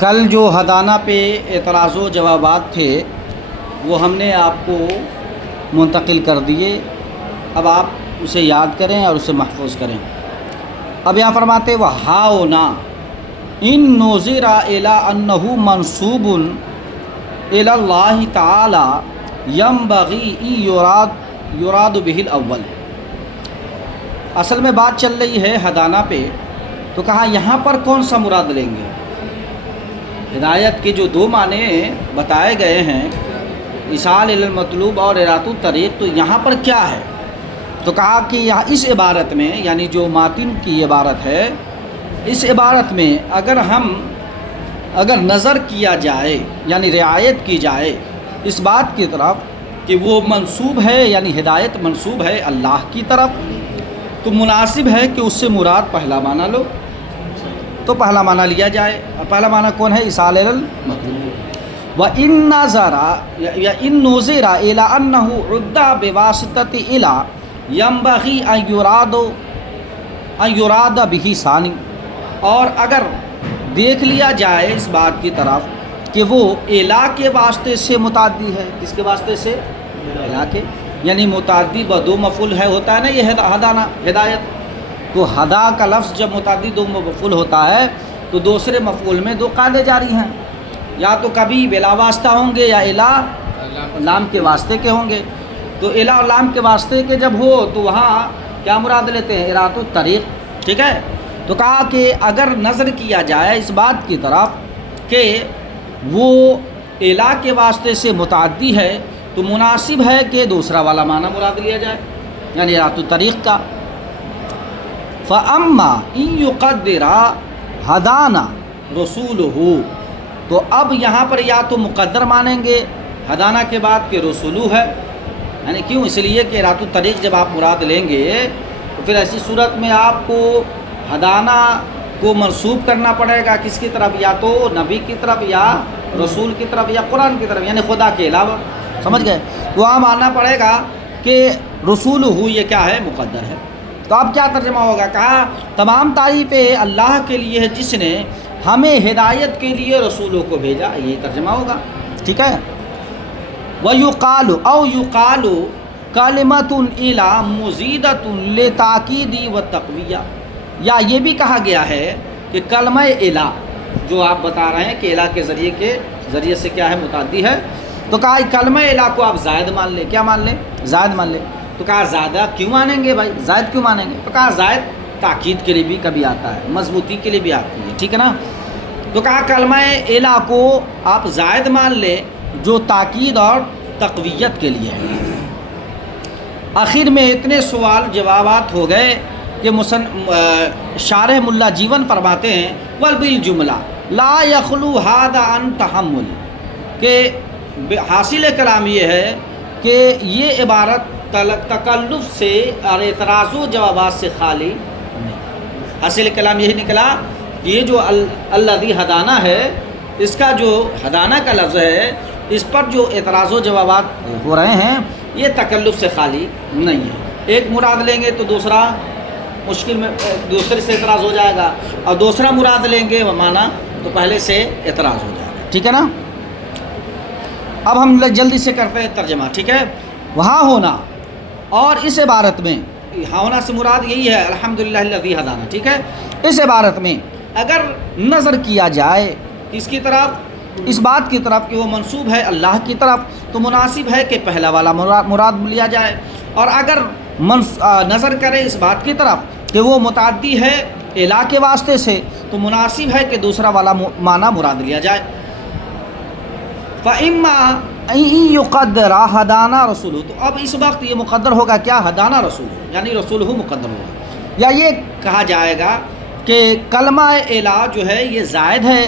کل جو ہدانہ پہ اعتراض و جوابات تھے وہ ہم نے آپ کو منتقل کر دیے، اب آپ اسے یاد کریں اور اسے محفوظ کریں۔ اب یہاں فرماتے وہ ہاؤنا ان نوزر الی انہ منصوب الی اللہ تعالی ینبغی یراد بہ الاول۔ اصل میں بات چل رہی ہے ہدانہ پہ، تو کہا یہاں پر کون سا مراد لیں گے؟ ہدایت کے جو دو معنی بتائے گئے ہیں، ایصال الی المطلوب اور اراۃ الطریق، تو یہاں پر کیا ہے؟ تو کہا کہ یہاں اس عبارت میں، یعنی جو ماتن کی عبارت ہے، اس عبارت میں اگر نظر کیا جائے، یعنی رعایت کی جائے اس بات کی طرف کہ وہ منسوب ہے، یعنی ہدایت منسوب ہے اللہ کی طرف، تو مناسب ہے کہ اس سے مراد پہلا معنی لو، تو پہلا معنی لیا جائے۔ اور پہلا معنی کون ہے؟ ایصال الی المطلوب۔ وَإِن نَظَرَ یا ان نُظِرَ إِلَىٰ أَنَّهُ عُدَّ بِوَاسِطَةِ إِلَىٰ يَنبَغِي أَن يُرَادَ بِهِ ثَانٍ، اور اگر دیکھ لیا جائے اس بات کی طرف کہ وہ الا کے واسطے سے متعدی ہے۔ کس کے واسطے سے؟ الا کے، یعنی متعدی بدو مفعول ہے، ہوتا ہے نا یہ ہدانہ، ہدایت۔ تو ہدا کا لفظ جب متعدی دو مفعول ہوتا ہے تو دوسرے مفعول میں دو قاعدے جاری ہیں، یا تو کبھی بلا واسطہ ہوں گے یا الا لام کے واسطے کے ہوں گے۔ تو الا اور لام کے واسطے کے جب ہو تو وہاں کیا مراد لیتے ہیں؟ اراۃ الطریق، ٹھیک ہے۔ تو کہا کہ اگر نظر کیا جائے اس بات کی طرف کہ وہ الا کے واسطے سے متعدی ہے، تو مناسب ہے کہ دوسرا والا معنی مراد لیا جائے، یعنی اراۃ الطریق کا۔ فَأَمَّا إِن يُقَدِّرَ هَدَانَا رَسُولُهُ، تو اب یہاں پر یا تو مقدر مانیں گے ہدانہ کے بعد کہ رسولو ہے، یعنی کیوں؟ اس لیے کہ اراۃ الطریق جب آپ مراد لیں گے تو پھر ایسی صورت میں آپ کو ہدانہ کو منسوب کرنا پڑے گا کس کی طرف؟ یا تو نبی کی طرف، یا رسول کی طرف، یا قرآن کی طرف، یعنی خدا کے علاوہ، سمجھ گئے؟ تو وہاں ماننا پڑے گا کہ رسولہ یہ کیا ہے؟ مقدر ہے۔ تو اب کیا ترجمہ ہوگا؟ کہا تمام تعریفیں اللہ کے لیے ہے جس نے ہمیں ہدایت کے لیے رسولوں کو بھیجا، یہی ترجمہ ہوگا، ٹھیک ہے۔ وَيُقَالُ أَوْ يُقَالُ كَلِمَةٌ إِلَىٰ مُزِيدَةٌ لِتَأْكِيدِ وَالتَّقْوِيَةِ، یا یہ بھی کہا گیا ہے کہ کلمہ الہ جو آپ بتا رہے ہیں کہ الہ کے ذریعے سے کیا ہے؟ متعدی ہے، تو کہا کلمہ الہ کو آپ زائد مان لیں۔ کیا مان لیں؟ زائد مان لیں۔ تو کہا زیادہ کیوں مانیں گے بھائی؟ زائد کیوں مانیں گے؟ تو کہا زائد تاکید کے لیے بھی کبھی آتا ہے، مضبوطی کے لیے بھی آتی ہے، ٹھیک ہے نا۔ تو کہا کلمہ الہ کو آپ زائد مان لیں جو تاکید اور تقویت کے لیے ہے۔ آخر میں اتنے سوال جوابات ہو گئے کہ شارح ملا جیون فرماتے ہیں وَالْبِالْجُمْلَةِ لَا يَخْلُو هَذَا عَنْ تَحَمُّلٍ، کہ حاصل کلام یہ ہے کہ یہ عبارت تکلف سے اور اعتراض و جوابات سے خالی نہیں۔ حاصل کلام یہی نکلا کہ یہ جو الذی ہدانہ ہے، اس کا جو ہدانہ کا لفظ ہے، اس پر جو اعتراض و جوابات ہو رہے ہیں یہ تکلف سے خالی نہیں ہے۔ ایک مراد لیں گے تو دوسرا مشکل میں دوسرے سے اعتراض ہو جائے گا، اور دوسرا مراد لیں گے وہ معنی تو پہلے سے اعتراض ہو جائے گا، ٹھیک ہے نا۔ اب ہم جلدی سے کرتے ہیں ترجمہ، ٹھیک ہے۔ وہاں ہونا، اور اس عبارت میں ہونا سے مراد یہی ہے الحمدللہ الذی ہدانا، ٹھیک ہے۔ اس عبارت میں اگر نظر کیا جائے اس کی طرف، اس بات کی طرف کہ وہ منسوب ہے اللہ کی طرف، تو مناسب ہے کہ پہلا والا مراد لیا جائے، اور اگر نظر کرے اس بات کی طرف کہ وہ متعدی ہے الہ کے واسطے سے، تو مناسب ہے کہ دوسرا والا معنی مراد لیا جائے۔ فَإِمَّا أَن يُقَدَّرَ هَدَانَا رَسُولُهُ، تو اب اس وقت یہ مقدر ہوگا کیا؟ ہدانہ رسول، یعنی رسولہ مقدر ہوگا، یا یہ کہا جائے گا کہ کلمہ الہ جو ہے یہ زائد ہے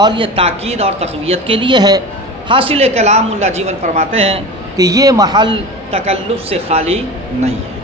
اور یہ تاکید اور تقویت کے لیے ہے۔ حاصل کلام اللہ جیون فرماتے ہیں کہ یہ محل تکلف سے خالی نہیں ہے۔